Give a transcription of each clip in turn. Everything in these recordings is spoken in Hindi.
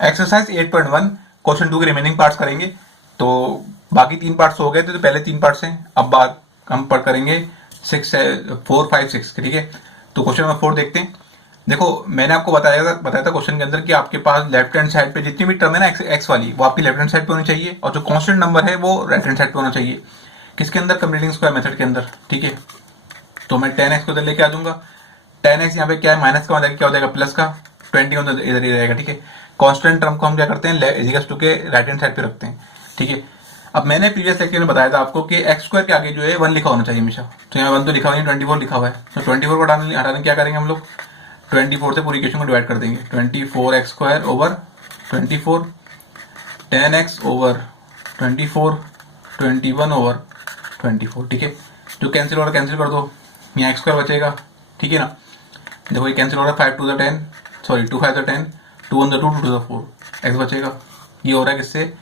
एक्सरसाइज 8.1 क्वेश्चन 2 के रिमेनिंग पार्ट्स करेंगे। तो बाकी 3 पार्ट्स हो गए थे, तो पहले 3 पार्ट्स हैं। अब बात हम पढ़ करेंगे 6 4 5 6, ठीक है। तो क्वेश्चन नंबर 4 देखते हैं। देखो, मैंने आपको बताया था क्वेश्चन के अंदर कि आपके पास लेफ्ट हैंड साइड पे जितनी भी टर्म है ना एक्स वाली, वो आपकी लेफ्ट हैंड साइड पे होनी चाहिए, और जो कांस्टेंट नंबर है वो राइट हैंड साइड पे होना चाहिए। किसके अंदर? कंप्लीटिंग स्क्वायर मेथड के अंदर, ठीक है। तो मैं 10x को इधर लेके आ जाऊंगा। 10x यहाँ पे क्या है? माइनस का मतलब क्या हो जाएगा? प्लस का। 20 इधर ही रहेगा, ठीक है। कांस्टेंट टर्म को हम क्या करते हैं? इजिकल्स टू के राइट हैंड साइड पे रखते हैं, ठीक है। अब मैंने प्रीवियस लेक्चर में बताया था आपको कि एक्स स्क्वायर के आगे जो है 1 लिखा होना चाहिए हमेशा। तो यहाँ 1 तो लिखा हुआ नहीं, 24 लिखा हुआ है। तो 24 को हटाने क्या करेंगे हम लोग? 24 से पूरी इक्वेशन को डिवाइड कर देंगे। 24x square over 24, 10x over 24, 21 over 24, ठीक है। जो कैंसिल हो रहा है कैंसिल कर दो, यहाँ एक्स स्क्वायर बचेगा, ठीक है ना। देखो ये कैंसिल हो रहा है, 5 to the 10, sorry 2 5 the 10, 2 1 the 2, 2 to the 4, x बचेगा। ये हो रहा है किससे?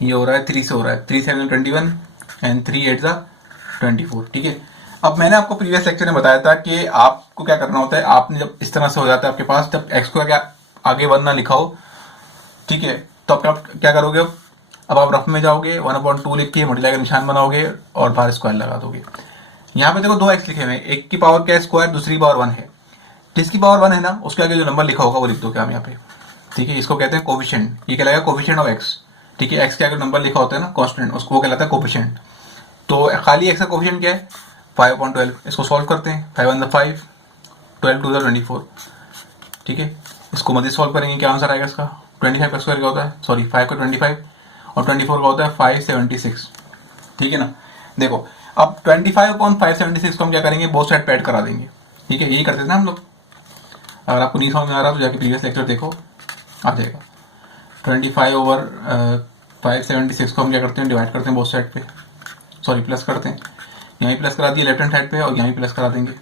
ये हो रहा है 3 से हो रहा है। 3 7 21 एंड 3 8 द 24, ठीक है। अब मैंने आपको प्रीवियस लेक्चर में बताया था कि आपको क्या करना होता है। आपने जब इस तरह से हो जाता है आपके पास, जब एक्स स्क्वायर के आगे 1 ना लिखा हो, ठीक है, तो आप क्या करोगे? अब आप रफ में जाओगे, 1/2 लिख के मल्टीप्लाई का निशान बनाओगे और बाहर स्क्वायर लगा दोगे। यहाँ पे देखो 2 एक्स लिखे हुए हैं, एक की पावर क्या है? स्क्वायर, दूसरी पावर 1 है। जिसकी पावर 1 है ना, उसके आगे जो नंबर लिखा होगा वो लिख दो क्या हम यहाँ पे, ठीक है। इसको कहते हैं कोफिशिएंट। ये कहलाएगा कोफिशिएंट ऑफ एक्स, ठीक है। एक्स के आगे नंबर लिखा होता है ना कांस्टेंट, उसको वो कहलाता है कोफिशिएंट। तो खाली एक्स का कोफिशिएंट क्या है? 5/12। इसको सॉल्व करते हैं। 5 1 5, 12 2 24, ठीक है। इसको मध्य सॉल्व करेंगे, क्या आंसर आएगा इसका? 25 का स्क्वायर क्या होता है? सॉरी 5 का 25 और 24 का होता है 576, ठीक है ना। देखो, अब 25/576 को हम क्या करेंगे? बोथ साइड पे ऐड करा देंगे, ठीक है। यही करते थे ना हम लोग। अगर आपको नहीं समझ में आ रहा तो जाके प्रीवियस लेक्चर देखो, आ जाएगा। 25/576 को हम क्या करते हैं? डिवाइड करते हैं बोथ साइड पे, सॉरी प्लस करते हैं। यहाँ भी प्लस करा दिया लेफ्ट हैंड साइड पे, और यहाँ भी प्लस करा देंगे,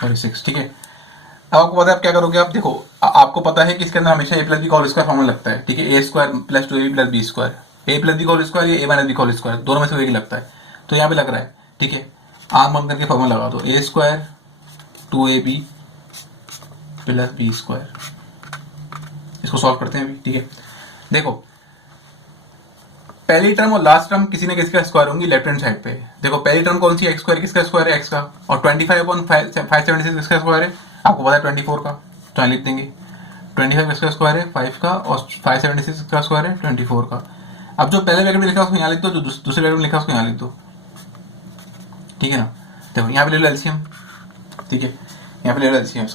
सॉरी 6, ठीक है। अब आपको पता है आप क्या करोगे? आप देखो, आपको पता है कि इसके अंदर हमेशा ए प्लस बी का होल स्क्वायर फॉर्मूला लगता है, ठीक है। A square plus 2ab plus B square, A plus B का whole square, A minus B का होल स्क्वायर, दोनों में से एक ही लगता है। तो यहाँ पे लग रहा है, ठीक है। आम बंद करके फॉर्मूला लगा दो, A square 2ab plus B square. इसको सॉल्व करते हैं अभी, ठीक है। देखो, पहली टर्म और लास्ट टर्म किसी न किसी का स्क्वायर होंगी लेफ्ट हैंड साइड पे। देखो पहली टर्म कौन सी? X square. किसका स्क्वायर है? एक्स का। और 25/576 किसका स्क्वायर है? आपको पता है 24 का, तो लिख देंगे 25 किसका स्क्वायर है? 5 का, और 576 का स्क्वायर है 24 का। अब जो पहले ब्रैकेट में लिखा उसको यहाँ लिख दो, जो दूसरे ब्रैकेट में लिखा उसको यहाँ लिख दो, ठीक है ना। देखो यहाँ पे ले लो एलसीएम, ठीक है। यहाँ पे ले लो एलसीएम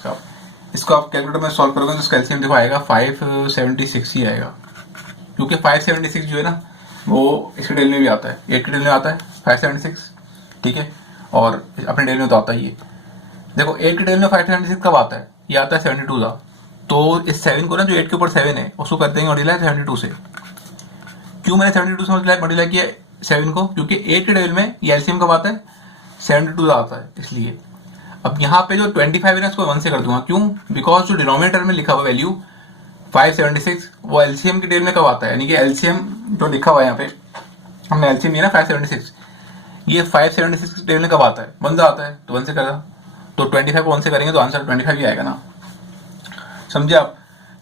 इसको आप कैलकुलेटर में सॉल्व करोगे तो इसका एलसीएम देखो आएगा 576 ही आएगा, क्योंकि 576 जो है ना वो इसके टेल में भी आता है, 8 के टेल में आता है 576, ठीक है। और अपने टेल में तो आता ही है। देखो 8 के टेल में 576 कब आता है? ये आता है 72 का। तो इस 7 को ना, जो 8 के ऊपर 7 है, उसको कर देंगे मल्टीप्लाई 72 से। क्यों मैंने 72 से मल्टीप्लाई किया 7 को? क्योंकि 8 के टेल में ये एलसीएम कब आता है? 72 आता है, इसलिए। अब यहाँ पे जो 25 है ना, इसको 1 से कर दूंगा। क्यों? बिकॉज जो डिनोमिनेटर में लिखा हुआ वैल्यू 576 वो एलसीएम के टेल में कब आता है? यानी कि एलसीएम जो लिखा हुआ है यहाँ पे, हमने एलसीएम लिया ना 576, ये 576 के टेल में कब आता है? 1 से आता है, तो 1 से करा। तो 25 को 1 से करेंगे तो आंसर 25 ही आएगा ना, समझे आप,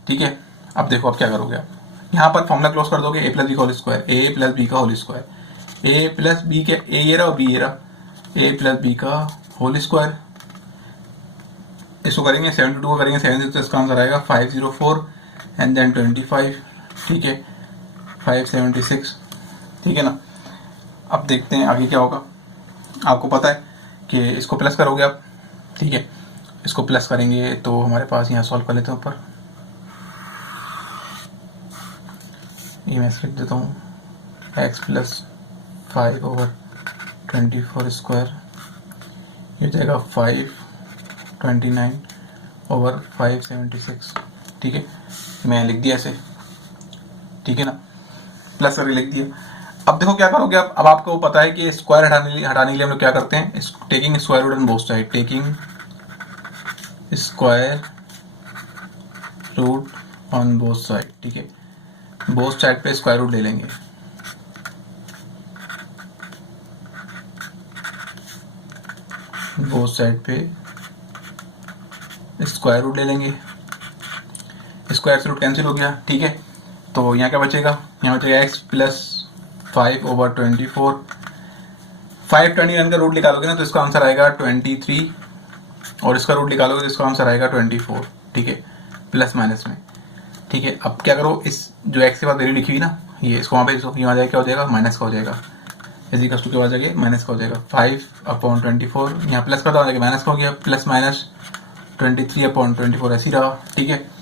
ठीक है। अब देखो अब क्या करोगे आप, यहाँ पर फॉर्मुला क्लोज कर दोगे, ए प्लस बी का whole square, A plus B का whole square, A plus B के ए ये रहा और बी ये रहा, ए प्लस बी का होल स्क्वायर। इसको करेंगे 72 को करेंगे 7 से, तो इसका आंसर आएगा 504 एंड देन 25, ठीक है, 576, ठीक है ना। अब देखते हैं आगे क्या होगा। आपको पता है कि इसको प्लस करोगे आप, ठीक है। इसको प्लस करेंगे तो हमारे पास यहाँ सॉल्व कर लेते हैं ऊपर, ये मैं लिख देता हूँ x प्लस 5/24 स्क्वायर, ये जाएगा 529 ओवर 576, ठीक है। मैं लिख दिया ऐसे, ठीक है ना, प्लस करके लिख दिया। अब देखो क्या करोगे आप, अब आपको पता है कि स्क्वायर हटाने के लिए हम लोग क्या करते हैं? Taking square root on both side, taking square root on both side, ठीक है। बोथ साइड पे स्क्वायर रूट ले लेंगे, बोथ साइड पे स्क्वायर रूट ले लेंगे, स्क्वायर से रूट कैंसिल हो गया, ठीक है। तो यहाँ क्या बचेगा, यहाँ बचेगा x प्लस 5/24। 521 का रूट निकालोगे ना तो इसका आंसर आएगा 23, और इसका रूट निकालोगे तो इसका आंसर आएगा 24, ठीक है, प्लस माइनस में, ठीक है। अब क्या करो, इस जो x के बाद वैल्यू लिखी हुई ना, ये इसको वहाँ पे ये आ जाएगा, क्या हो जाएगा, माइनस का हो जाएगा, इजिकल्स टू के बाद जाएगा माइनस का हो जाएगा 5/24, यहाँ प्लस का था माइनस का हो गया, प्लस माइनस 23/24 ऐसी रहा, ठीक है।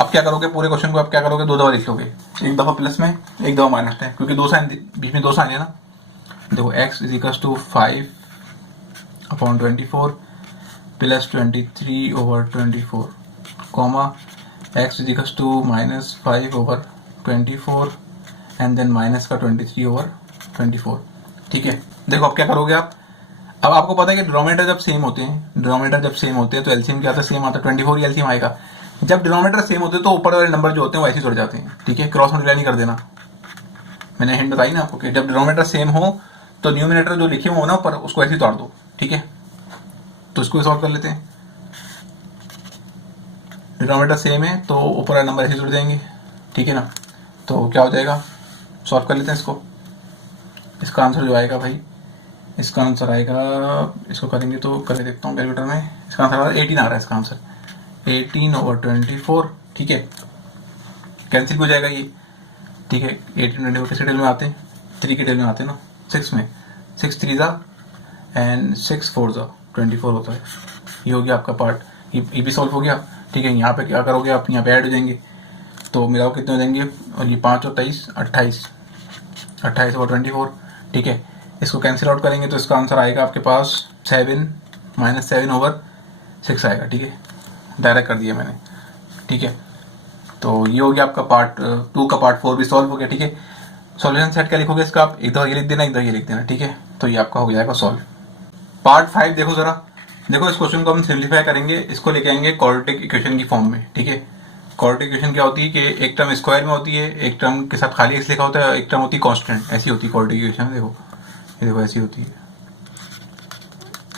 अब क्या करोगे, पूरे क्वेश्चन को अब क्या करोगे, 2 दफा लिख लोगे, एक दफा प्लस में, एक दफा माइनस में, क्योंकि 2 साइन बीच में 2 साइन है ना। देखो x equals to 5/24 plus 23/24 comma x equals to minus 5/24 and then minus का 23/24, ठीक है। देखो अब क्या करोगे आप, अब आपको पता है कि डिनोमिनेटर जब सेम होते हैं, तो एलसीएम क्या आता है, सेम आता है, 24 एलसीएम आएगा। जब डिनोमिनेटर सेम होते हैं तो ऊपर वाले नंबर जो होते हैं वो ऐसे जुड़ जाते हैं, ठीक है, क्रॉस मल्टीप्लाई नहीं कर देना। मैंने हिंट बताई ना आपको कि जब डिनोमिनेटर सेम हो तो न्यूमिनेटर जो लिखे हो ना ऊपर उसको ऐसे तोड़ दो, ठीक है। तो इसको सॉल्व कर लेते हैं। डिनोमिनेटर सेम है तो ऊपर वाले नंबर ऐसे जुड़ जाएंगे, ठीक है ना। तो क्या हो जाएगा, सॉल्व कर लेते हैं इसको। इसका आंसर जो आएगा भाई, इसका आंसर आएगा, इसको करेंगे तो कर देखता हूँ कैलकुलेटर में, इसका आंसर 18 आ रहा है, इसका आंसर 18/24, ठीक है। कैंसिल हो जाएगा ये, ठीक है। 18/24 किस टेबल में आते हैं, 3 के टेबल में आते हैं ना, 6 में, 6 3 एंड 6 4 24 होता है। ये हो गया आपका पार्ट, ये भी सॉल्व हो गया, ठीक है। यहाँ पे क्या करोगे आप, यहाँ पे ऐड हो जाएंगे, तो मिलाओ कितने हो जाएंगे, और ये 5 और 23 28/24, ठीक है। इसको कैंसिल आउट करेंगे तो इसका आंसर आएगा आपके पास 7 - 7/6 आएगा, ठीक है। डायरेक्ट कर दिया मैंने, ठीक है। तो ये हो गया आपका पार्ट 2 का, पार्ट 4 भी सॉल्व हो गया, ठीक है। सॉल्यूशन सेट क्या लिखोगे इसका, आप एक दफा ये लिख देना, एक दफा ये लिख देना, ठीक है। तो ये आपका हो जाएगा सॉल्व। पार्ट 5 देखो जरा, देखो इस क्वेश्चन को हम सिंप्लीफाई करेंगे, इसको लेके आएंगे क्वाड्रेटिक इक्वेशन की फॉर्म में, ठीक है। क्वाड्रेटिक इक्वेशन क्या होती है कि एक टर्म स्क्वायर में होती है, एक टर्म के साथ खाली एक्स लिखा होता है, एक टर्म होती है कांस्टेंट, ऐसी होती है क्वाड्रेटिक इक्वेशन। देखो ये देखो ऐसी होती है,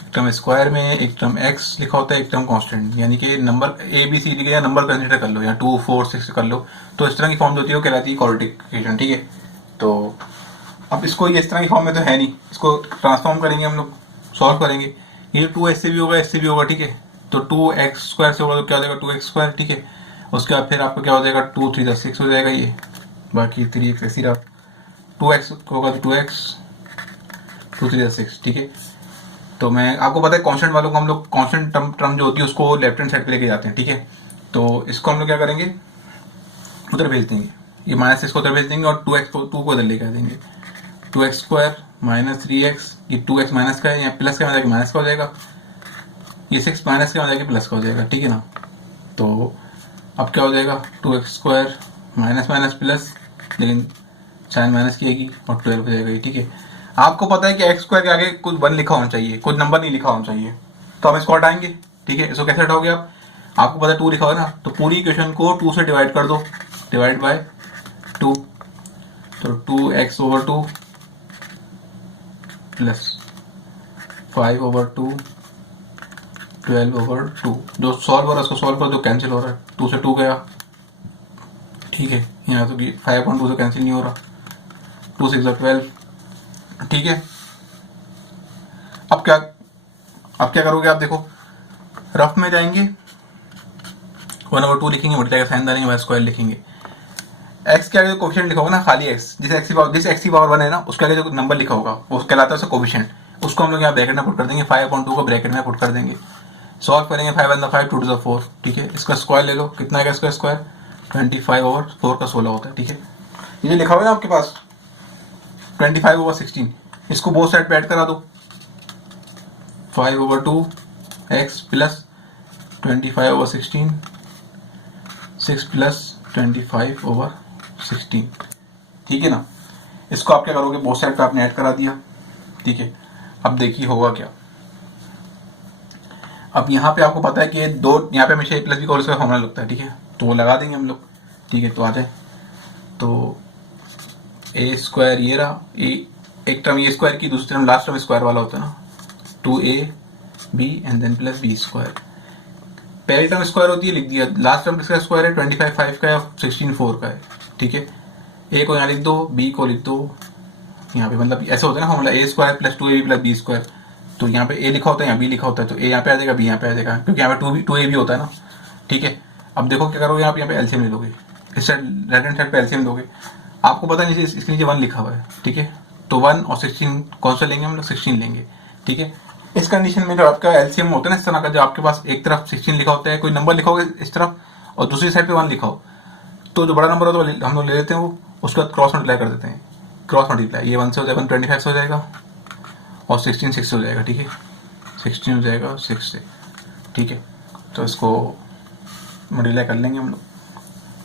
एक टर्म स्क्वायर में एक टर्म एक्स लिखा होता है, एक टर्म कांस्टेंट, यानी कि नंबर ए बी सी लिखे या नंबर कंसिडर कर लो, या 2 4 6 कर लो, तो इस तरह की फॉर्म जो होती है वो कहलाती है क्वाड्रेटिक इक्वेशन, ठीक है। तो अब इसको ये इस तरह की फॉर्म में तो है नहीं, इसको ट्रांसफॉर्म करेंगे हम लोग, सॉल्व करेंगे। ये 2 ऐसे भी होगा, ऐसे भी होगा, ठीक है। तो 2x² से होगा तो क्या हो जाएगा, 2x², ठीक है। उसके बाद फिर आपको क्या हो जाएगा, 2 3 6 हो जाएगा ये, बाकी 3x ऐसी रहा, 2x होगा तो 2x, 2 3 6, ठीक है। तो मैं आपको पता है कांस्टेंट वालों को हम लोग कांस्टेंट टर्म जो होती है उसको लेफ्ट हैंड साइड पे लेके जाते हैं, ठीक है। तो इसको हम लोग क्या करेंगे, उधर भेज देंगे, ये -6 को उधर भेज देंगे और 2x को 2 को उधर लेके आ देंगे। 2x² - 3x, ये 2x माइनस का है, यहाँ प्लस का हो जाएगा, माइनस का हो जाएगा, ये 6 माइनस का हो जाएगा, प्लस का हो जाएगा, ठीक है ना। तो अब क्या हो जाएगा, 2x² माइनस प्लस, लेकिन साइन माइनस की आएगी और 12 हो जाएगा, ठीक है। आपको पता है कि x² के आगे कुछ 1 लिखा होना चाहिए, कुछ नंबर नहीं लिखा होना चाहिए, तो हम इसको हटाएंगे, ठीक है। इसको कैसे हटाओगे आप, आपको पता है 2 लिखा होगा ना, तो पूरी इक्वेशन को 2 से डिवाइड कर दो, डिवाइड बाय 2, तो 2x/2 प्लस 5/2 12/2, जो सॉल्व हो रहा है उसको सॉल्व कर दो, कैंसिल हो रहा है, 2 से 2 गया, ठीक है। यहाँ तो 5/2 से कैंसिल नहीं हो रहा, 2 6 12, ठीक है। अब क्या करोगे आप, देखो रफ में जाएंगे, 1/2 लिखेंगे, मल्टीप्लाई का साइन डालेंगे, बाय स्क्वायर लिखेंगे। एक्स के आगे जो कोफिशिएंट लिखा होगा ना, खाली एक्स, जिस एक्स की पावर 1 है ना, उसके आगे जो नंबर लिखा होगा वो कहलाता है उसका कोफिशिएंट, उसको हम लोग यहाँ ब्रैकेट में पुट कर देंगे, 5/2 को ब्रैकेट में पुट कर देंगे, सॉल्व करेंगे, 5 1 5 2 4, ठीक है। इसका स्क्वायर ले लो, कितना आएगा इसका स्क्वायर, 25/4 का 16 होता है, ठीक है। ये जो लिखा हुआ है ना आपके पास 25/16, इसको बोथ साइड पे ऐड करा दो, 5/2 x प्लस 25/16, 6 प्लस 25/16, ठीक है ना। इसको आप क्या करोगे, बोथ साइड पे आपने ऐड करा दिया, ठीक है। अब देखिए होगा क्या, अब यहाँ पे आपको पता है कि दो, यहाँ पे हमेशा a प्लस बी का होल स्क्वायर फॉर्मूला लगता है, ठीक है, तो वो लगा देंगे हम लोग, ठीक है। तो आ जाए, तो a² ये रहा, एक टर्म a² की, दूसरी टर्म लास्ट टर्म स्क्वायर वाला होता है ना, 2ab and then plus b²। पहली टर्म स्क्वायर होती है, लिख दिया। लास्ट टर्म किसका स्क्वायर है? 25 5 का है और 16 4 का है, ठीक है। ए को यहाँ लिख दो, बी को लिख दो यहाँ पे, मतलब ऐसे होता है ना formula, A square plus 2ab plus B square. तो यहाँ पे ए लिखा होता है, यहाँ बी लिखा होता है, तो ए यहाँ पे आ जाएगा, बी यहाँ पे आ जाएगा, क्योंकि यहाँ पे 2a भी होता है ना, ठीक है। अब देखो क्या करोगे आप, यहाँ पे एलसीएम ले लोगे, इस साइड राइट हैंड साइड पे एलसीएम लोगे। आपको पता है नीचे इसके नीचे 1 लिखा हुआ है, ठीक है। तो 1 और 16 कौन सा लेंगे हम लोग? 16 लेंगे, ठीक है। इस कंडीशन में जो आपका एलसीएम होता है ना इस तरह का, जो आपके पास एक तरफ 16 लिखा होता है, कोई नंबर लिखा होगा इस तरफ और दूसरी साइड पे 1 लिखा हो, तो जो बड़ा नंबर होता है हम लोग ले लेते हैं वो, उसके बाद क्रॉस मल्टीप्लाई कर देते हैं। क्रॉस मल्टीप्लाई, ये 1 से हो जाएगा 125 हो जाएगा और 16 6 से हो जाएगा, ठीक है। 16 हो जाएगा 6 से, ठीक है। तो इसको मल्टीप्लाई कर लेंगे हम लोग,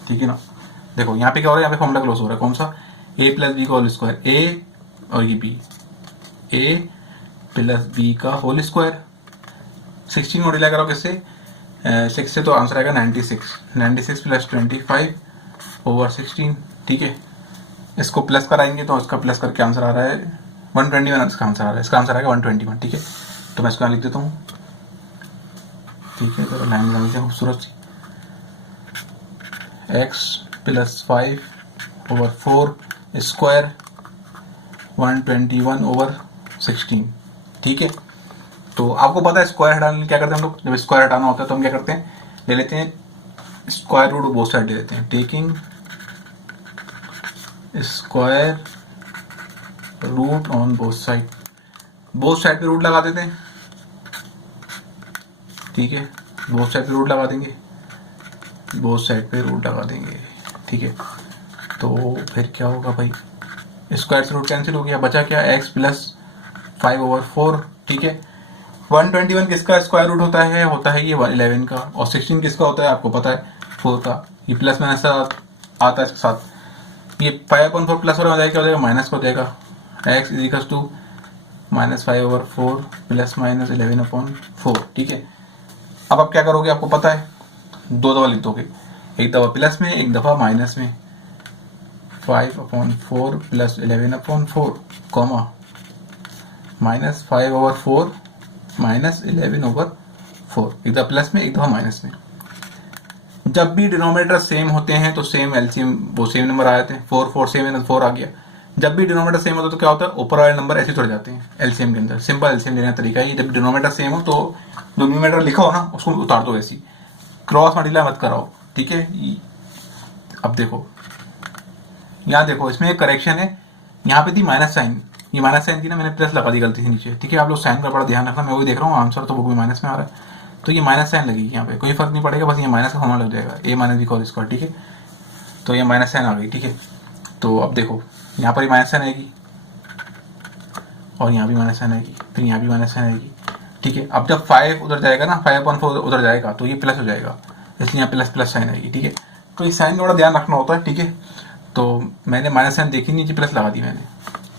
ठीक है ना। देखो यहाँ पे क्या हो रहा है, यहाँ पे फॉर्मूला क्लोज हो रहा है, कौन सा? ए प्लस बी का होल स्क्वायर, ए और ये बी, ए प्लस बी का होल स्क्वायर। 16 मल्टीप्लाई करो किससे? 6 से, तो आंसर आएगा 96 प्लस 25 ओवर 16, ठीक है। इसको प्लस कराएंगे तो इसका प्लस करके आंसर आ रहा है 121, इसका आंसर आ रहा है, इसका आंसर आएगा 121, ठीक है। तो मैं इसको यहाँ लिख देता हूँ, ठीक है। तो लाइन बना लीजिए खूबसूरत सी, x plus 5 over 4 square 121 over 16, ठीक है। तो आपको पता है स्क्वायर हटाने क्या करते हैं हम लोग, जब स्क्वायर हटाना होता है तो हम क्या करते हैं, ले लेते हैं स्क्वायर रूट बोथ साइड ले लेते हैं, taking square root on both side पे रूट लगा देते हैं, ठीक है। बोथ साइड पे रूट लगा देंगे, बोथ साइड पे रूट लगा देंगे, ठीक है। तो फिर क्या होगा भाई, स्क्वायर से रूट कैंसिल हो गया, बचा क्या? x प्लस 5 ओवर 4, ठीक है। 121 किसका स्क्वायर रूट होता है ये 11 का, और 16 किसका होता है आपको पता है, 4 का। ये प्लस माइनस आता है इसके साथ, ये 5/4 प्लस हो जाएगा, क्या हो जाएगा? माइनस हो जाएगा। x is equal to -5 over 4 plus minus 11/4, ठीक है। अब आप क्या करोगे, आपको पता है 2 दफा लिख दोगे, एक दफा प्लस में एक दफा माइनस में। 5/4 प्लस 11/4 कॉमा -5/4 माइनस 11/4, एक दफा प्लस में एक दफा माइनस में। जब भी डिनोमिनेटर सेम होते हैं तो सेम एलसीएम वो सेम नंबर आ जाते हैं। 4 4 सेम है, 4 आ गया। जब भी डिनोमिनेटर सेम होता है तो क्या होता है, ऊपर वाले नंबर ऐसे जुड़ जाते हैं एलसीएम के अंदर। सिंपल एलसीएम लेने का तरीका है, जब डिनोमिनेटर सेम हो तो जो न्यूमरेटर लिखा हो ना उसको उतार दो, ऐसी क्रॉस मल्टीप्लाई मत कराओ, ठीक है। अब देखो यहाँ देखो, इसमें एक करेक्शन है, यहाँ पे थी माइनस साइन, ये माइनस साइन थी ना, मैंने प्लस लगा दी गलती से नीचे, ठीक है। आप लोग साइन का बड़ा ध्यान रखना, मैं वही देख रहा हूँ आंसर तो बुक में माइनस में आ रहा है, तो ये माइनस साइन लगेगी यहाँ पे, कोई फर्क नहीं पड़ेगा, बस ये माइनस का होना लग जाएगा, ए माइनस बी का होल स्क्वायर, ठीक है। तो ये माइनस साइन आ गई, ठीक है। तो अब देखो यहाँ पर माइनस साइन आएगी और यहाँ भी माइनस साइन आएगी, फिर यहाँ भी माइनस साइन आएगी, ठीक है। अब जब 5 उधर जाएगा ना, 5/4 उधर जाएगा तो ये प्लस हो जाएगा, इसलिए यहाँ प्लस प्लस साइन आएगी, ठीक है। तो इस साइन का बड़ा ध्यान रखना होता है, ठीक है। तो मैंने माइनस साइन देखी नीचे प्लस लगा दी मैंने,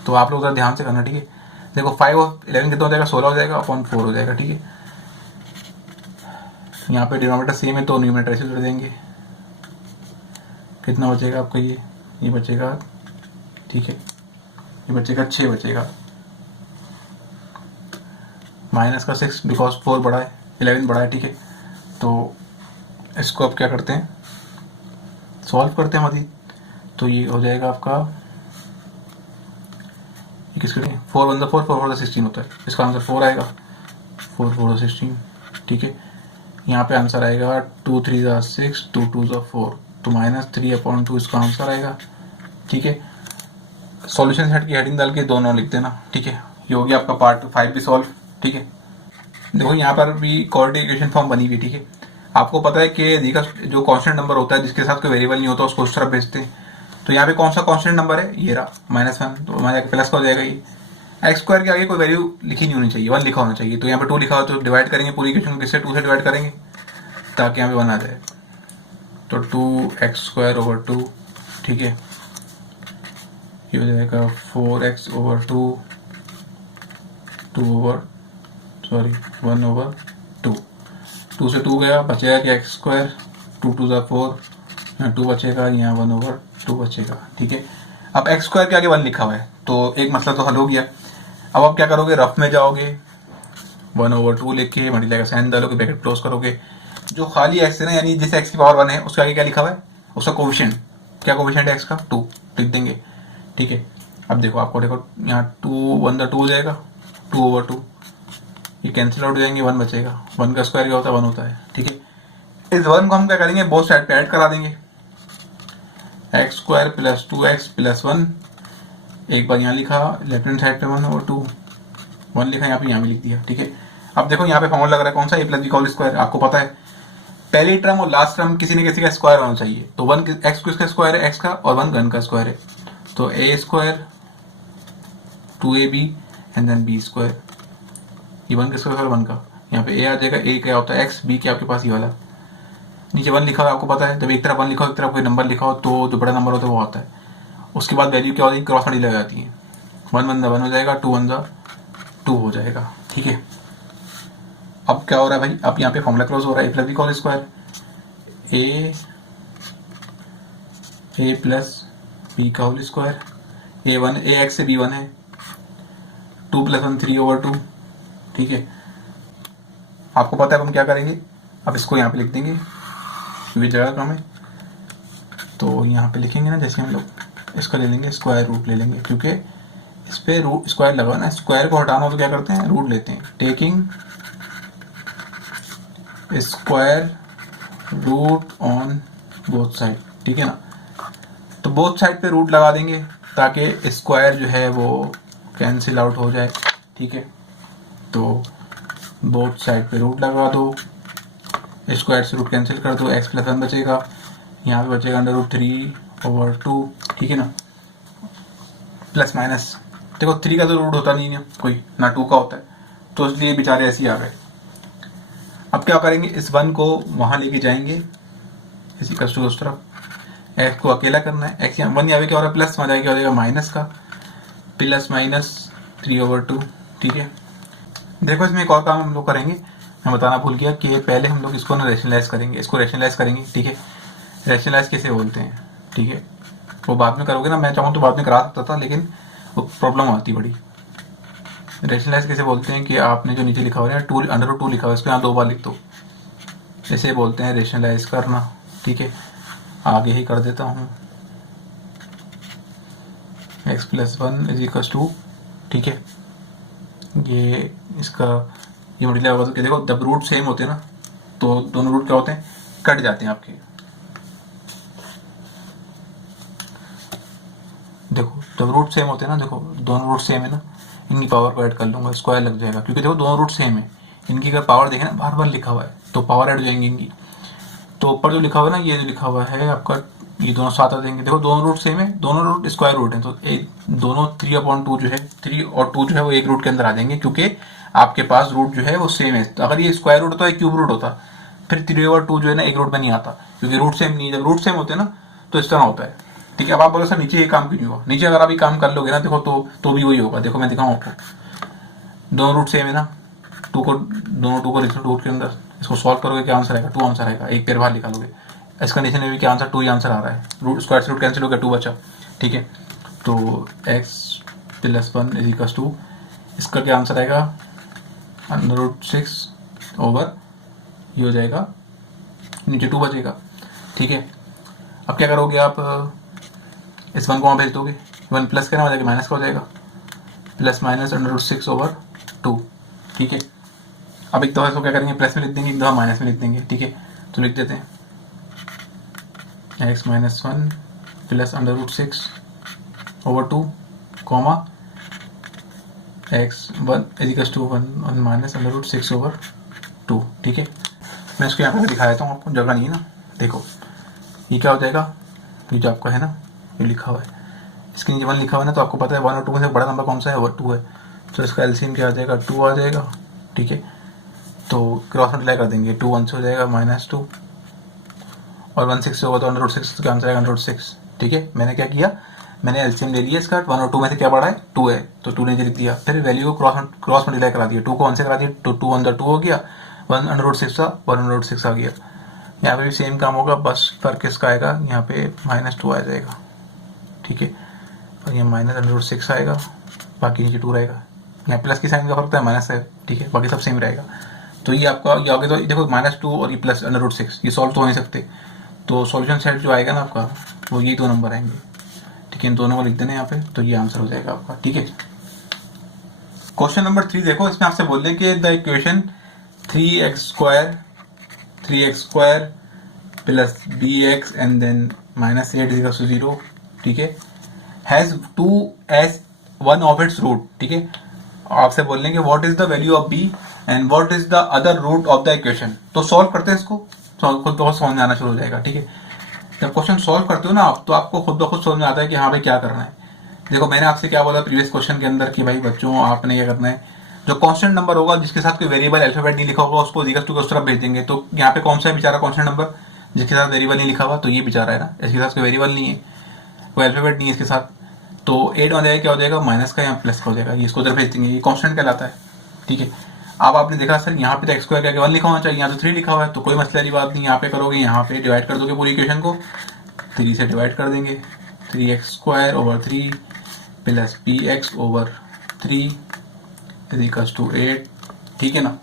तो आप लोग उधर ध्यान से करना, ठीक है। देखो 5 और 11 कितना हो जाएगा, 16 हो जाएगा अपॉन 4 हो जाएगा, ठीक है। यहाँ पे डिनोमिनेटर सेम है तो न्यूमरेटर ऐसे जुड़ देंगे, कितना बचेगा आपका, ये बचेगा, ठीक है। ये बचेगा 6 बचेगा, माइनस का 6 बिकॉज 4 बड़ा है, 11 बड़ा है, ठीक है। तो इसको अब क्या करते हैं, सॉल्व करते हैं मजीद। तो ये हो जाएगा आपका, ये किसके लिए 4 1 4 4 16 होता है, इसका आंसर 4 आएगा, 4 4 16, ठीक है। यहाँ पे आंसर आएगा 2 3 6 2 2 4, तो -3/2 इसका आंसर आएगा, ठीक है। सॉल्यूशन सेट की हेडिंग डाल के दोनों लिख देना, ठीक है। ये हो गया आपका पार्ट 5 भी सॉल्व, ठीक है। देखो यहाँ पर भी कोऑर्डिनेट इक्वेशन फॉर्म बनी हुई, ठीक है। आपको पता है कि डी का जो कांस्टेंट नंबर होता है जिसके साथ कोई वेरिएबल नहीं होता उसको उस तरफ भेजते हैं। तो यहाँ पे कौन सा कांस्टेंट नंबर है, ये रहा -1, तो हमारे प्लस का हो जाएगा ये। एक्स स्क्वायर के आगे कोई वैल्यू लिखी नहीं होनी चाहिए, 1 लिखा होना चाहिए। तो यहाँ पे 2 लिखा हो तो डिवाइड करेंगे पूरी इक्वेशन को, किससे 2 से डिवाइड करेंगे ताकि यहाँ पे 1 आ जाए। तो 2x² ओवर 2, ठीक है। ये हो जाएगा 4x ओवर 2, 1 ओवर 2, 2 से 2 गया, बचेगा कि x², 2 2 4, यहाँ 2 बचेगा, यहाँ 1 ओवर 2 बचेगा, ठीक है। अब x² के आगे 1 लिखा हुआ है तो एक मसला तो हल हो गया। अब आप क्या करोगे, रफ में जाओगे, 1 ओवर 2 लिख के मल्टीप्लाई का साइन डालोगे, ब्रैकेट क्लोज करोगे, जो खाली एक्स है ना, यानी जैसे एक्स की पावर 1 है, उसके आगे क्या लिखा हुआ है, उसका कोफिशिएंट, क्या कोफिशिएंट है एक्स का, 2 लिख देंगे। ठीक है, अब देखो आपको, देखो यहाँ 2 1 2 हो जाएगा, 2/2, ये कैंसिल आउट हो जाएंगे, 1 बचेगा। 1 का स्क्वायर क्या होता है, 1 होता है। ठीक है, इस 1 को हम क्या करेंगे, बोथ साइड पे ऐड करा देंगे, x square plus 2x plus 1, एक बार यहाँ लिखा लेफ्ट हैंड साइड पे 1/2, 1 लिखा यहाँ पे, यहाँ भी लिख दिया। ठीक है, अब देखो यहाँ पे फॉर्मूला लग रहा है कौन सा, a प्लस बी का होल स्क्वायर। आपको पता है पहली टर्म और लास्ट टर्म किसी न किसी का स्क्वायर होना चाहिए, तो 1 एक्स किसका स्क्वायर है, एक्स का, और 1 घन का स्क्वायर है, तो a square 2ab and then b square, ये 1 किसका स्क्वायर, 1 का, यहाँ पे a आ जाएगा, a क्या होता है एक्स, b क्या आपके पास ये वाला, नीचे 1 लिखा हो, आपको पता है जब एक तरफ 1 लिखा हो एक तरफ कोई नंबर लिखा हो तो जो बड़ा नंबर होता है वो आता है, उसके बाद वैल्यू क्या होती है, क्रॉस मल्टीप्लाई हो जाती है, 1 1 1 हो जाएगा, 2 1 2 हो जाएगा। ठीक है, अब क्या हो रहा है भाई, अब यहाँ पे फॉर्मूला क्लोज हो रहा है, a प्लस बी का whole square, a plus B का whole square, a1 a x से b1 है, 2 प्लस 1 3/2। ठीक है, आपको पता है अब हम क्या करेंगे, अब इसको यहाँ पे लिख देंगे क्योंकि जगह कम है, तो यहाँ पे लिखेंगे ना, जैसे हम लोग इसका ले लेंगे स्क्वायर रूट ले लेंगे, क्योंकि इस पे रूट स्क्वायर लगा ना, स्क्वायर को हटाना हो तो क्या करते हैं, रूट लेते हैं, taking square root on both side. ठीक है ना, तो बोथ साइड पे रूट लगा देंगे ताकि स्क्वायर जो है वो कैंसिल आउट हो जाए। ठीक है, तो बोथ साइड पे रूट लगा दो, स्क्वायर से रूट कैंसिल कर दो, एक्स प्लस 1 बचेगा, यहाँ पे बचेगा √3/2। ठीक है ना, प्लस माइनस, देखो 3 का तो रूट होता नहीं है कोई, ना 2 का होता है, तो इसलिए बेचारे ऐसे ही आ गए। अब क्या करेंगे, इस 1 को वहां लेके जाएंगे, इसी का उस तरफ, एक्स को अकेला करना है, एक्स यहाँ 1 यहाँ पे क्या हो रहा है, प्लस में क्या हो जाएगा, माइनस का, प्लस माइनस 3/2। ठीक है, देखो इसमें एक और काम हम लोग करेंगे, मैं बताना भूल गया कि पहले हम लोग इसको ना रैशनलाइज करेंगे, इसको रैशनलाइज करेंगे। ठीक है, रैशनलाइज कैसे बोलते हैं, ठीक है, वो बाद में करोगे ना, मैं चाहूँ तो बाद में करा सकता था लेकिन वो प्रॉब्लम आती बड़ी। रैशनलाइज कैसे बोलते हैं कि आपने जो नीचे लिखा हुआ है 2 √2 लिखा हुआ है, इसको यहाँ 2 बार लिख दो, ऐसे बोलते हैं रैशनलाइज करना। ठीक है, आगे ही कर देता हूँ, x plus 1 is equal to, ठीक है, ये इसका ये मल्टीप्लाई होगा तो देखो जब रूट सेम होते हैं ना तो दोनों रूट क्या होते हैं, कट जाते हैं आपके। देखो जब रूट सेम होते हैं ना, देखो दोनों रूट सेम है ना, इनकी पावर को ऐड कर लूंगा, स्क्वायर लग जाएगा, क्योंकि देखो दोनों रूट सेम है, इनकी अगर पावर देखें ना बार बार लिखा हुआ है तो पावर ऐड हो जाएंगी इनकी। तो ऊपर जो लिखा हुआ है ना, ये जो लिखा हुआ है आपका, ये दोनों साथ आ जाएंगे, देखो दोनों रूट सेम है, दोनों रूट स्क्वायर रूट है, तो दोनों 3/2 जो है, 3 और 2 जो है वो एक रूट के अंदर आ जाएंगे, क्योंकि आपके पास रूट जो है वो सेम है। तो अगर ये स्क्वायर रूट होता है, क्यूब रूट होता, फिर 3/2 जो है ना एक रूट में नहीं आता, क्योंकि रूट सेम नहीं है। जब रूट सेम होते हैं ना तो इस तरह होता है। ठीक है, अब आप बोलो सर नीचे ये काम क्यों नहीं हुआ, नीचे अगर आप ये काम कर लोगे ना, देखो तो भी वही होगा। देखो मैं दिखाऊँ आपको, दोनों रूट सेम है ना, दोनों 2 को लिखो रूट के अंदर, इसको सॉल्व करोगे क्या आंसर आएगा, 2 आंसर आएगा, एक पेड़ बाहर निकालोगे, इस कंडीशन में भी क्या आंसर 2 ही आंसर आ रहा है, रूट स्क्वायर से रूट कैंसिल हो गया, 2 बचा। ठीक है, तो x plus 1 is equal to, इसका क्या आंसर आएगा, √6 ओवर ये हो जाएगा, नीचे 2 बचेगा। ठीक है, अब क्या करोगे आप, इस 1 को वहाँ भेज दोगे, 1 प्लस करना हो जाएगा, माइनस का हो जाएगा, प्लस माइनस √6/2। ठीक है, अब एक दफा इसको क्या करेंगे, प्लस में लिख देंगे, एक दफा माइनस में लिख देंगे। ठीक है, तो लिख देते हैं x - 1 plus √6/2 comma x1 is equal to 1 minus √6/2। ठीक है, मैं इसको यहाँ पर दिखा देता हूँ आपको, जगह नहीं है ना। देखो ये क्या हो जाएगा, ये जो आपका है ना ये लिखा हुआ है, इसके नीचे 1 लिखा हुआ है ना, तो आपको पता है 1 और 2 में से बड़ा नंबर कौन सा है, 2 है, तो इसका एलसीएम क्या आ जाएगा, 2 आ जाएगा। ठीक है, तो क्रॉस मल्टीप्लाई कर देंगे, 2 1 से हो जाएगा -2 और 1 6 से होगा तो √6 का आंसर आएगा √6। ठीक है, मैंने क्या किया, मैंने एलसीएम ले लिया इसका, 1 और 2 में से क्या बड़ा है, 2 है, तो 2 ने लिख दिया, फिर वैल्यू को क्रॉस मल्टीप्लाई करा दिया, 2 को 1 से करा दिया, तो 2 1 2 हो गया, 1 √6 था, 1 √6 आ गया। यहाँ पे भी सेम काम होगा, बस फर्क किसका आएगा, यहाँ पे -2 आ जाएगा। ठीक है, और यहाँ -√6 आएगा, बाकी नीचे 2 रहेगा, यहाँ प्लस की साइन का फर्क है, माइनस है। ठीक है, बाकी सब सेम रहेगा। तो ये आपका ये हो गया। तो देखो -2 और ये प्लस √6 ये सॉल्व तो हो नहीं सकते, तो सॉल्यूशन सेट जो आएगा ना आपका वो ये 2 नंबर आएंगे, ठीक है। इन दोनों को लिख देना यहाँ पे, तो ये आंसर हो जाएगा आपका, ठीक है। क्वेश्चन नंबर 3 देखो, इसमें आपसे बोल रहे हैं कि the equation 3x² plus bx and then -8 = 0, ठीक है, has 2 as one of its root, ठीक है। आपसे बोल रहे हैं कि what is the value of b and what is the other root of the equation. तो सॉल्व करते हैं इसको, खुद ब खुद समझ में आना शुरू हो जाएगा, ठीक है। जब क्वेश्चन सॉल्व करते हो ना आप, तो आपको खुद ब खुद समझ में आता है कि हाँ भाई क्या करना है। देखो मैंने आपसे क्या बोला प्रीवियस क्वेश्चन के अंदर कि भाई बच्चों आपने क्या करना है, जो कांस्टेंट नंबर होगा जिसके साथ कोई वेरिएबल अल्फाबेट नहीं लिखा होगा उसको इक्वल टू के उस तरफ भेज देंगे। तो यहाँ पे कौन सा है बेचारा कांस्टेंट नंबर जिसके साथ वेरिएबल नहीं लिखा हुआ, तो ये बेचारा है ना, इसके साथ कोई वेरिएबल नहीं है, कोई अल्फाबेट नहीं है इसके साथ, तो 8 हो जाएगा, क्या हो जाएगा माइनस का या प्लस का हो जाएगा, ये इसको उधर भेज देंगे, ये कांस्टेंट कहलाता है, ठीक है। अब आपने देखा सर यहाँ पे तो x² क्या 1 लिखा होना चाहिए, यहाँ तो 3 लिखा हुआ है, तो कोई मसले की बात नहीं, यहाँ पे करोगे, यहाँ पे डिवाइड कर दोगे पूरी इक्वेशन को, 3 से डिवाइड कर देंगे, 3x² / 3 प्लस bx/3 = 8, ठीक है ना।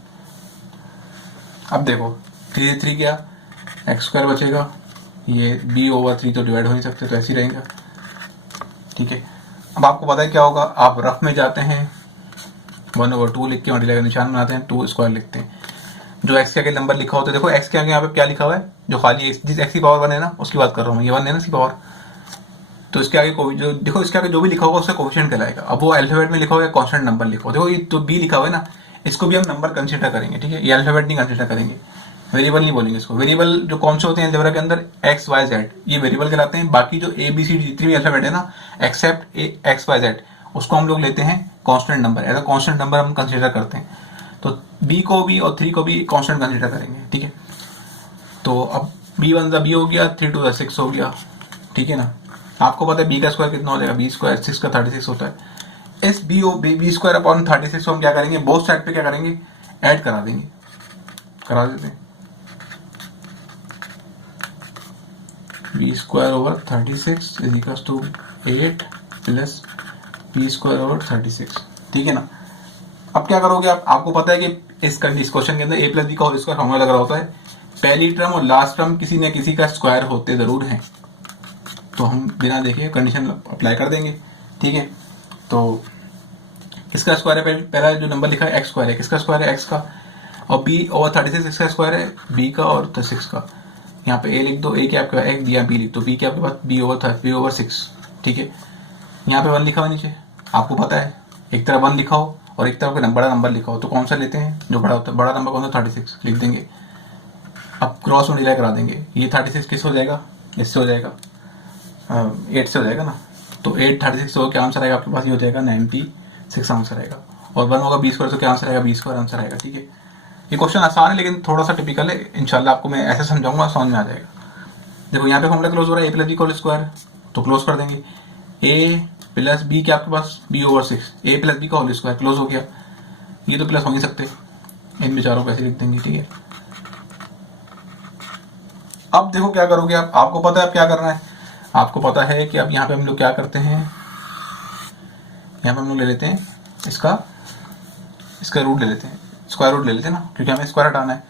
अब देखो 3 3 क्या, x² बचेगा, ये b/3 तो डिवाइड हो नहीं सकते, तो ऐसे ही रहेगा, ठीक है। अब आपको पता है क्या होगा, आप रफ में जाते हैं 1/2 लिख के मल्टीप्लाई का निशान बनाते हैं, 2² लिखते हैं, जो x के आगे नंबर लिखा होता है, देखो x के आगे यहाँ पे क्या लिखा हुआ है, जो खाली जिस x की पावर 1 है ना उसकी बात कर रहा हूँ, ये 1 है ना इसकी पावर, तो इसके आगे जो देखो इसके आगे जो भी लिखा होगा उसका कोएफिशिएंट कहलाएगा। अब वो अल्फाबेट में लिखा होगा कांस्टेंट नंबर लिखो, देखो ये तो b लिखा हुआ है ना, इसको भी हम नंबर कंसीडर करेंगे, ठीक है, ये अल्फाबेट नहीं कंसीडर करेंगे, वेरिएबल नहीं बोलेंगे इसको। वेरिएबल जो कौन से होते हैं अलजेब्रा के अंदर, x y z, ये वेरिएबल कहलाते हैं। बाकी जो a b c d जितनी भी अल्फाबेट है ना एक्सेप्ट x y z, उसको हम लोग लेते हैं constant number, as a constant number हम कंसीडर करते हैं। तो b को भी और 3 को भी कांस्टेंट कंसीडर करेंगे, ठीक है। तो अब b1 का b हो गया, 3 2 6 हो गया, ठीक है ना। आपको पता है b का स्क्वायर कितना हो जाएगा, b² 6 का 36 होता है। इस b² / 36 को हम क्या करेंगे, बोथ साइड पे क्या करेंगे, ऐड करा देंगे, करा देते हैं, b²/36 = 8 प्लस b²/36, ठीक है ना। अब क्या करोगे आप, आपको पता है कि इस क्वेश्चन के अंदर a + b का होल स्क्वायर फॉर्मूला लग रहा होता है, पहली टर्म और लास्ट टर्म किसी न किसी का स्क्वायर होते जरूर हैं, तो हम बिना देखे कंडीशन अप्लाई कर देंगे, ठीक है। तो किसका स्क्वायर है, पहला जो नंबर लिखा है x² है, किसका स्क्वायर है x का, और b/36 इसका स्क्वायर है b का और 6 का। यहाँ पे a लिख दो, a क्या आपके पास x दिया, b लिख दो, b क्या आपके पास b/6, ठीक है। यहाँ पे 1 लिखा हुआ नीचे, आपको पता है एक तरफ 1 लिखा हो और एक तरफ बड़ा नंबर लिखा हो, तो कौन सा लेते हैं, जो बड़ा होता है, बड़ा नंबर कौन सा, 36 लिख देंगे। अब क्रॉस मल्टीप्लाई करा देंगे, ये 36 किस हो जाएगा, इससे हो जाएगा 8 से हो जाएगा ना, तो 8 36 हो, क्या आंसर आएगा आपके पास, ये हो जाएगा 96 आंसर आएगा। और 1 होगा b², तो क्या आंसर आएगा, b² आंसर आएगा, ठीक है। ये क्वेश्चन आसान है लेकिन थोड़ा सा टिपिकल है, इंशाल्लाह आपको मैं ऐसे समझाऊंगा समझ में आ जाएगा। देखो यहाँ पे फॉर्मूला क्लोज हो रहा है, a + b का होल स्क्वायर, तो क्लोज कर देंगे, a + b क्या आपके पास b/6, a + b का होल स्क्वायर क्लोज हो गया, ये तो प्लस हो नहीं सकते, इन बेचारों को ऐसे लिख देंगे, ठीक है। अब देखो क्या करोगे आप, आपको पता है अब क्या करना है, आपको पता है कि अब यहाँ पे हम लोग क्या करते हैं, यहाँ पे हम लोग ले लेते हैं इसका रूट ले लेते हैं, स्क्वायर रूट ले लेते हैं ना, क्योंकि हमें स्क्वायर हटाना है।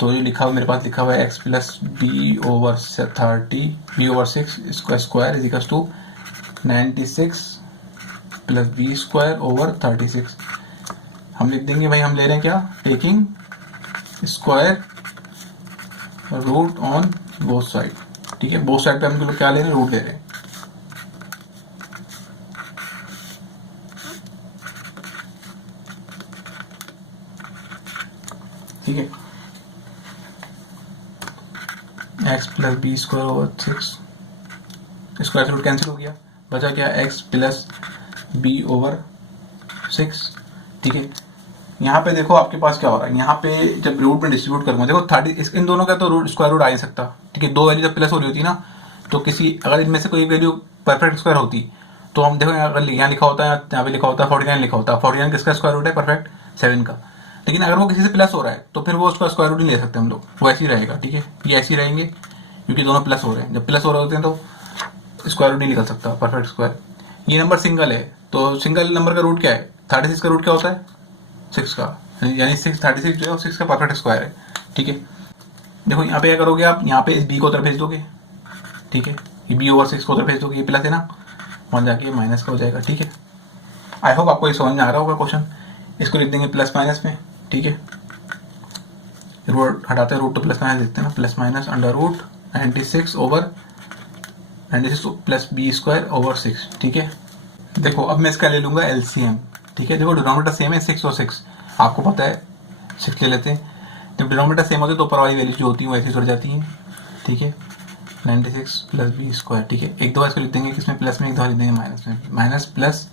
तो ये लिखा हुआ मेरे पास लिखा हुआ है x + b/6 इसका स्क्वायर = 96 + b²/36। हम लिख देंगे भाई, हम ले रहे हैं क्या, taking square root on both side, ठीक है। बोथ साइड पे हम लोग क्या ले रहे हैं, रूट ले रहे हैं, ठीक है। x + b²/6 square root cancel हो गया, बचा क्या x + b/6, ठीक है। यहाँ पे देखो आपके पास क्या हो रहा है, यहाँ पे जब रूट में डिस्ट्रीब्यूट करूंगा, देखो 30 इन दोनों का तो रूट स्क्वायर रूट आ नहीं सकता, ठीक है। 2 वैल्यू जब प्लस हो रही होती ना, तो किसी अगर इनमें से कोई वैल्यू परफेक्ट स्क्वायर होती, तो हम देखो अगर यहाँ लिखा होता है, यहाँ पे लिखा होता है 49 लिखा होता है, 49 किसका स्क्वायर रूट है, परफेक्ट 7 का। लेकिन अगर वो किसी से प्लस हो रहा है तो फिर वो उसका स्क्वायर रूट नहीं ले सकते हम लोग, वो ऐसे ही रहेगा, ठीक है। ये ऐसे ही रहेंगे क्योंकि दोनों प्लस हो रहे हैं, जब प्लस हो रहे होते हैं तो स्क्वायर रूट नहीं निकल सकता परफेक्ट स्क्वायर। ये नंबर सिंगल है, तो सिंगल नंबर का रूट क्या है, 36 का रूट क्या होता है, 6 का, यानी 636 जो है वो 6 का परफेक्ट स्क्वायर है। ठीक है, देखो यहाँ पे क्या करोगे आप, यहाँ पे इस बी को उधर भेज दोगे। ठीक है, ये बी ओवर 6 को उधर भेज दोगे, ये प्लस है ना, वहाँ जाके माइनस का हो जाएगा। ठीक है, आई होप आपको ये समझ में आ रहा होगा क्वेश्चन। इसको लिख देंगे प्लस माइनस में। ठीक है, रूट हटाते हैं, रूट तो प्लस माइनस लिखते हैं ना, plus minus under root 96 over 96 plus B square over 6। ठीक है, देखो अब मैं इसका ले लूंगा एलसीएम। ठीक है, देखो डिनोमिनेटर सेम है 6 और 6, आपको पता है 6 ले लेते हैं। जब डिनोमिनेटर सेम होते हैं तो ऊपर वाली वैल्यूज जो होती हैं वो ऐसी जुड़ जाती हैं। ठीक है, 96 प्लस बी स्क्वायर। ठीक है, एक दो बार इसको लिख देंगे किसमें, प्लस में, एक दो बार लिख देंगे माइनस में, minus plus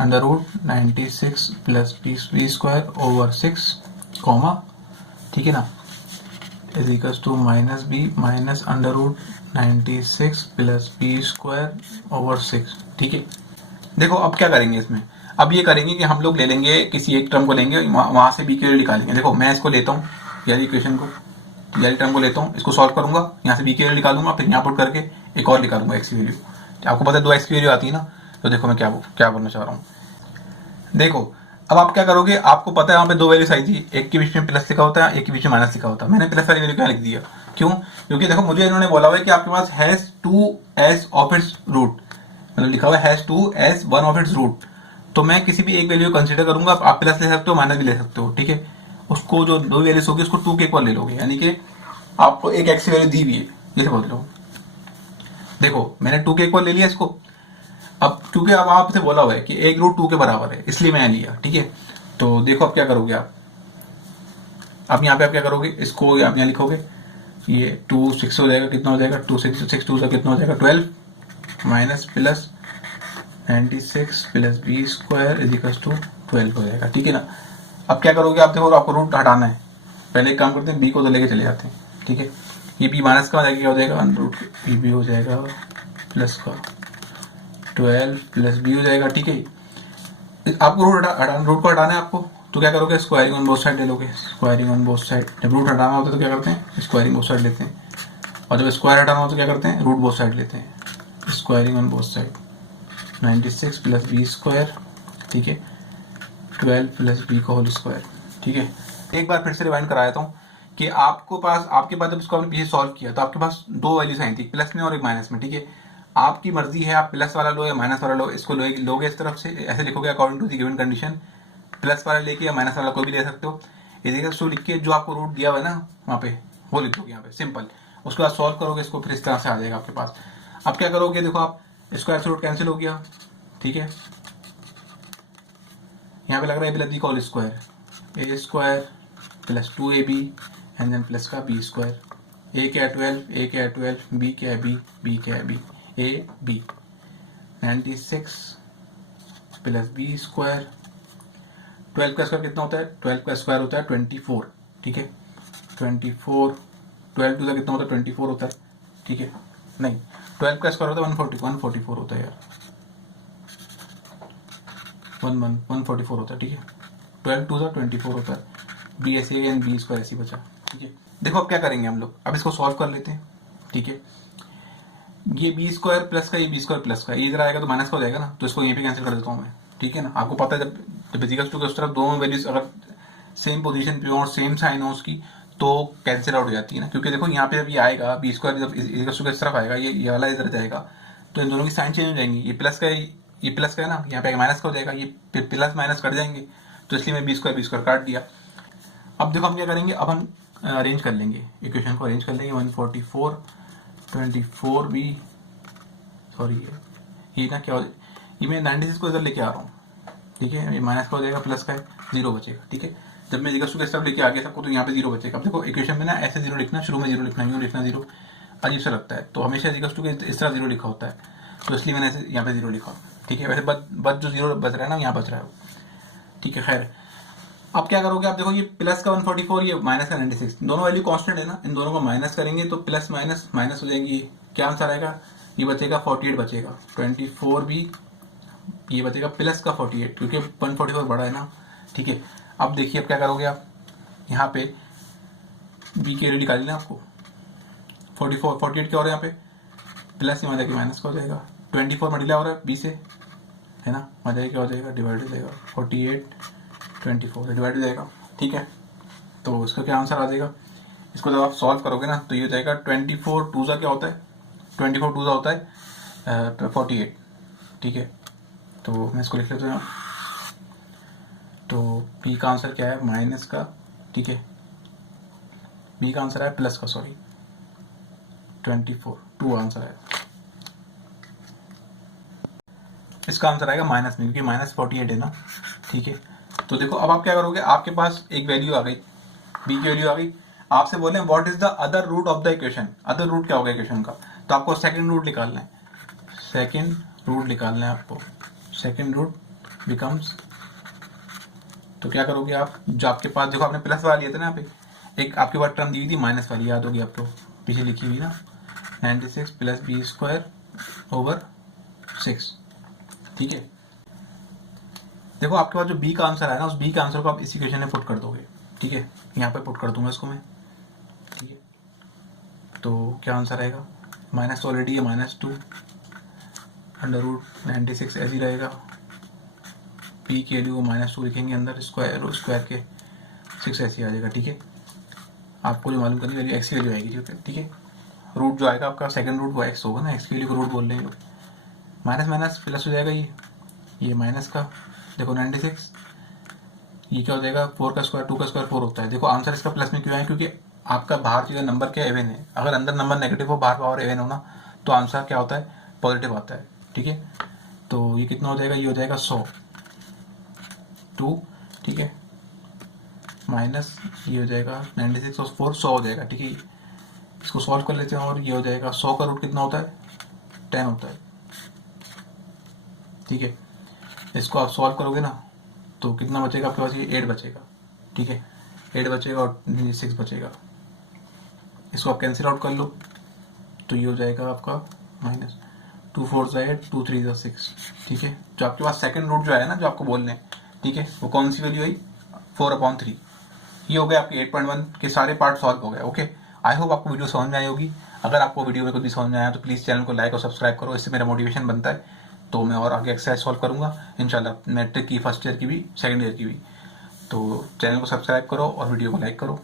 under root 96 plus B square over 6 comma, ठीक है ना, is equals to minus b minus under root 96 plus B square over 6। ठीक है, देखो अब क्या करेंगे इसमें, अब ये करेंगे कि हम लोग ले लेंगे किसी एक टर्म को लेंगे, वहां से बी की वैल्यू निकालेंगे। देखो मैं इसको लेता हूँ, यानी इक्वेशन को, यानी टर्म को लेता हूँ, इसको सॉल्व करूंगा, यहाँ से बी की वैल्यू निकालूंगा, फिर यहाँ पुट करके एक और निकालूंगा एक्स की वैल्यू। आपको पता है 2 एक्स की वैल्यू आती है ना, तो देखो मैं क्या बोलना चाह रहा हूँ। देखो अब आप क्या करोगे, आपको पता है यहाँ पे 2 वैल्यूज आई थी, एक के बीच में प्लस लिखा होता है, एक के बीच में माइनस लिखा होता है। मैंने प्लस वाली वैल्यू क्या लिख दिया, क्यों, क्योंकि देखो मुझे इन्होंने बोला हुआ है कि आपके पास has 2 as of its root, मतलब लिखा हुआ है has 2 as 1 of its root, तो मैं किसी भी एक वैल्यू कंसीडर करूंगा, आप प्लस ले सकते हो माइनस भी ले सकते हो। ठीक है, उसको जो 2 वैल्यूज होगी उसको 2 के इक्वल ले लोगे, यानी कि आपको एक एक्स की वैल्यू दी हुई है, ये समझ लो। देखो मैंने 2 के इक्वल ले लिया इसको, अब क्योंकि अब आपसे बोला हुआ है कि एक रूट 2 के बराबर है, इसलिए मैंने लिया। ठीक है, तो देखो अब क्या करोगे आप, अब यहाँ पे आप क्या करोगे, इसको आप यहाँ लिखोगे, ये 2 6 हो जाएगा, कितना हो जाएगा 2 6 6 2 का कितना हो जाएगा 12 minus plus 96 plus B square is equal to 12 हो जाएगा। ठीक है ना, अब क्या करोगे आप, देखो आपको रूट हटाना है, पहले एक काम करते हैं, बी को तो लेके चले जाते हैं। ठीक है, ये बी माइनस का हो जाएगा, क्या हो जाएगा रूट बी हो जाएगा प्लस का 12 प्लस बी हो जाएगा। ठीक है, आपको रूट को हटाना है आपको, तो क्या करोगे, स्क्वायरिंग ऑन बोथ साइड ले लोगे, स्क्वायरिंग ऑन बोथ साइड। जब रूट हटाना होता है तो क्या करते हैं, स्क्वायरिंग बोथ साइड लेते हैं, और जब स्क्वायर हटाना होता है तो क्या करते हैं, रूट बोथ साइड लेते हैं, squaring on both side 96 plus B square. ठीक है, 12 प्लस बी का होल स्क्वायर। ठीक है, एक बार फिर से रिवाइंड कराया हूँ कि आपके पास जब इसको आपने पीछे सॉल्व किया तो आपके पास 2 वैल्यूज आई थी, प्लस में और एक माइनस में। ठीक है, आपकी मर्जी है, आप प्लस वाला लो या माइनस वाला लो, इसको लोगे इस तरफ से, ऐसे लिखोगे according to the given condition, plus वाला लेके या माइनस वाला कोई भी ले सकते हो। इसी लिख के जो आपको रूट दिया हुआ है ना वहाँ पे, वो लिख दोगे यहाँ पे सिंपल, उसके बाद सॉल्व करोगे इसको, फिर इस तरह से आ जाएगा आपके पास। अब क्या करोगे, देखो आप स्क्वायर से रूट कैंसिल हो गया। ठीक है, यहाँ पे लग रहा है प्लस बी का whole square, a square plus 2ab and then plus का बी स्क्वायर, ए क्या है 12, ए क्या है 12, बी क्या है बी क्या है b, a b 96 plus B square, 12 का स्क्वायर कितना होता है, 12 का स्क्वायर होता है 24। ठीक है, 24, 12 टू का कितना होता है 24 होता है। ठीक है, नहीं 12 का स्क्वायर होता है 144 होता है यार, 144 होता है। ठीक है, 12 टू 24 होता है, बी ऐसे एंड बी स्क्वायर ऐसे बचा। ठीक है, देखो अब क्या करेंगे हम लोग, अब इसको सॉल्व कर लेते हैं। ठीक है, ये बी स्क्वायर प्लस का, ये बी स्क्वायर प्लस का, ये इधर आएगा तो माइनस का हो जाएगा ना, तो इसको यहीं पे कैंसिल कर देता हूँ मैं। ठीक है ना, आपको पता है जब इक्वल्स टू के उस तरफ दोनों वैल्यूज अगर सेम पोजीशन पे हो और सेम साइन हो उसकी, तो कैंसिल आउट हो जाती है ना, क्योंकि देखो यहाँ पे जब ये आएगा बी स्क्वायर, जब इक्वल्स टू के इस तरफ आएगा, ये वाला इधर जाएगा, तो इन दोनों की साइन चेंज हो जाएंगी, ये प्लस का है ना, यहाँ पे माइनस का हो जाएगा, ये प्लस माइनस कट जाएंगे, तो इसलिए मैं बी स्क्वायर काट दिया। अब देखो हम क्या करेंगे, अब हम अरेंज कर लेंगे, इक्वेशन को अरेंज कर लेंगे, 144 24 बी, सॉरी ये ना क्या हो, ये मैं 96 को इधर लेके आ रहा हूँ। ठीक है, ये माइनस का हो जाएगा, प्लस का है, 0 बचेगा। ठीक है, जब मैं इक्वल टू के स्टेप लेके आ गया सबको, तो यहाँ पे 0 बचेगा। अब देखो इक्वेशन में ना ऐसे 0 लिखना, शुरू में 0 लिखना, यूँ लिखना 0 अजीब सा लगता है, तो हमेशा इक्वल टू के इस तरह 0 लिखा होता है, तो इसलिए मैंने ऐसे यहाँ पे 0 लिखा। ठीक है, वैसे बच जो 0 बच रहा है ना, यहाँ बच रहा है। ठीक है, खैर अब क्या करोगे आप, देखो ये प्लस का 144, ये माइनस का 96, दोनों वैल्यू कांस्टेंट है ना, इन दोनों को माइनस करेंगे तो प्लस माइनस माइनस हो जाएंगी, क्या आंसर आएगा, ये बचेगा 48 बचेगा, 24 भी, ये बचेगा प्लस का 48, क्योंकि 144 बड़ा है ना। ठीक है, अब देखिए अब क्या करोगे आप, यहाँ पे बी की वैल्यू निकाली ना आपको, 48 क्या हो रहा है यहाँ पे, प्लस में आ जाएगा माइनस का हो जाएगा, 24 मल्टीप्लाई हो रहा है बी से, है ना, आ जाएगा क्या हो जाएगा, डिवाइड हो जाएगा 48 24 डिवाइड हो जाएगा, ठीक है। तो इसका क्या आंसर आ जाएगा, इसको जब आप सॉल्व करोगे ना तो ये हो जाएगा 24 टू ज़ा क्या होता है, 24 टू ज़ा होता है 48, ठीक है। तो मैं इसको लिख लेता हूँ। तो पी का आंसर क्या है, माइनस का, ठीक है, बी का आंसर है प्लस का, सॉरी 24 टू आंसर है, इसका आंसर आएगा माइनस में क्योंकि माइनस 48 है ना, ठीक है। तो देखो अब आप क्या करोगे, आपके पास एक वैल्यू आ गई, बी की वैल्यू आ गई, आपसे बोले what is the other root of the equation, other root क्या होगा इक्वेशन का, तो आपको सेकंड रूट निकालना है, सेकंड रूट निकालना है आपको, सेकंड रूट बिकम्स, तो क्या करोगे आप, जो आपके पास देखो आपने प्लस वाला लिया था ना यहाँ पे, एक आपके पास टर्म दी हुई थी माइनस वाली, याद होगी आपको पीछे लिखी हुई ना, 96 प्लस बी स्क्वायर ओवर 6, ठीक है। देखो आपके पास जो बी का आंसर है ना, उस बी के आंसर को आप इस इक्वेशन में पुट कर दोगे, ठीक है, यहाँ पे पुट कर दूंगा इसको मैं, ठीक है। तो क्या आंसर आएगा, माइनस तो ऑलरेडी है, -2 अंडर रूट 96 ऐसे ही रहेगा, पी की वैल्यू को -2 लिखेंगे अंदर, स्क्वायर स्क्वायर के 6 ऐसे ही आ जाएगा, ठीक है। आपको जो मालूम करनी वैल्यू एक्स की वैल्यू आएगी, ठीक है। रूट जो आएगा आपका सेकंड रूट वो एक्स होगा ना, एक्स की वैल्यू को रूट बोल रहे हैं लोग, माइनस माइनस प्लस हो जाएगा, ये माइनस का, देखो 96, ये क्या हो जाएगा 4 का स्क्वायर 2 का स्क्वायर 4 होता है। देखो आंसर इसका प्लस में क्यों है, क्योंकि आपका बाहर जो नंबर क्या एवन है, अगर अंदर नंबर नेगेटिव हो बाहर पावर एवन हो ना, तो आंसर क्या होता है, पॉजिटिव आता है, ठीक है। तो ये कितना हो जाएगा, ये हो जाएगा 100 2, ठीक है, माइनस ये हो जाएगा 96 और 4 100 हो जाएगा, ठीक है। इसको सॉल्व कर लेते हैं और ये हो जाएगा 100 का रूट कितना होता है, 10 होता है, ठीक है। इसको आप सॉल्व करोगे ना तो कितना बचेगा आपके पास, ये 8 बचेगा, ठीक है, 8 बचेगा और 6 बचेगा, इसको आप कैंसिल आउट कर लो, तो ये हो जाएगा आपका माइनस 2 4 8 2 3 6, ठीक है। जो आपके पास सेकंड रूट जो है ना, जो आपको बोलने हैं, ठीक है, वो कौन सी वैल्यू आई, 4/3, ये हो गया आपके 8.1 के सारे पार्ट सॉल्व हो गए, ओके। आई होप आपको वीडियो समझ में आई होगी। अगर आपको वीडियो में कुछ भी समझ में आया तो प्लीज़ चैनल को लाइक और सब्सक्राइब करो, इससे मेरा मोटिवेशन बनता है, तो मैं और आगे एक्सरसाइज सॉल्व करूंगा इंशाल्लाह, मैट्रिक की, फर्स्ट ईयर की भी, सेकंड ईयर की भी। तो चैनल को सब्सक्राइब करो और वीडियो को लाइक करो।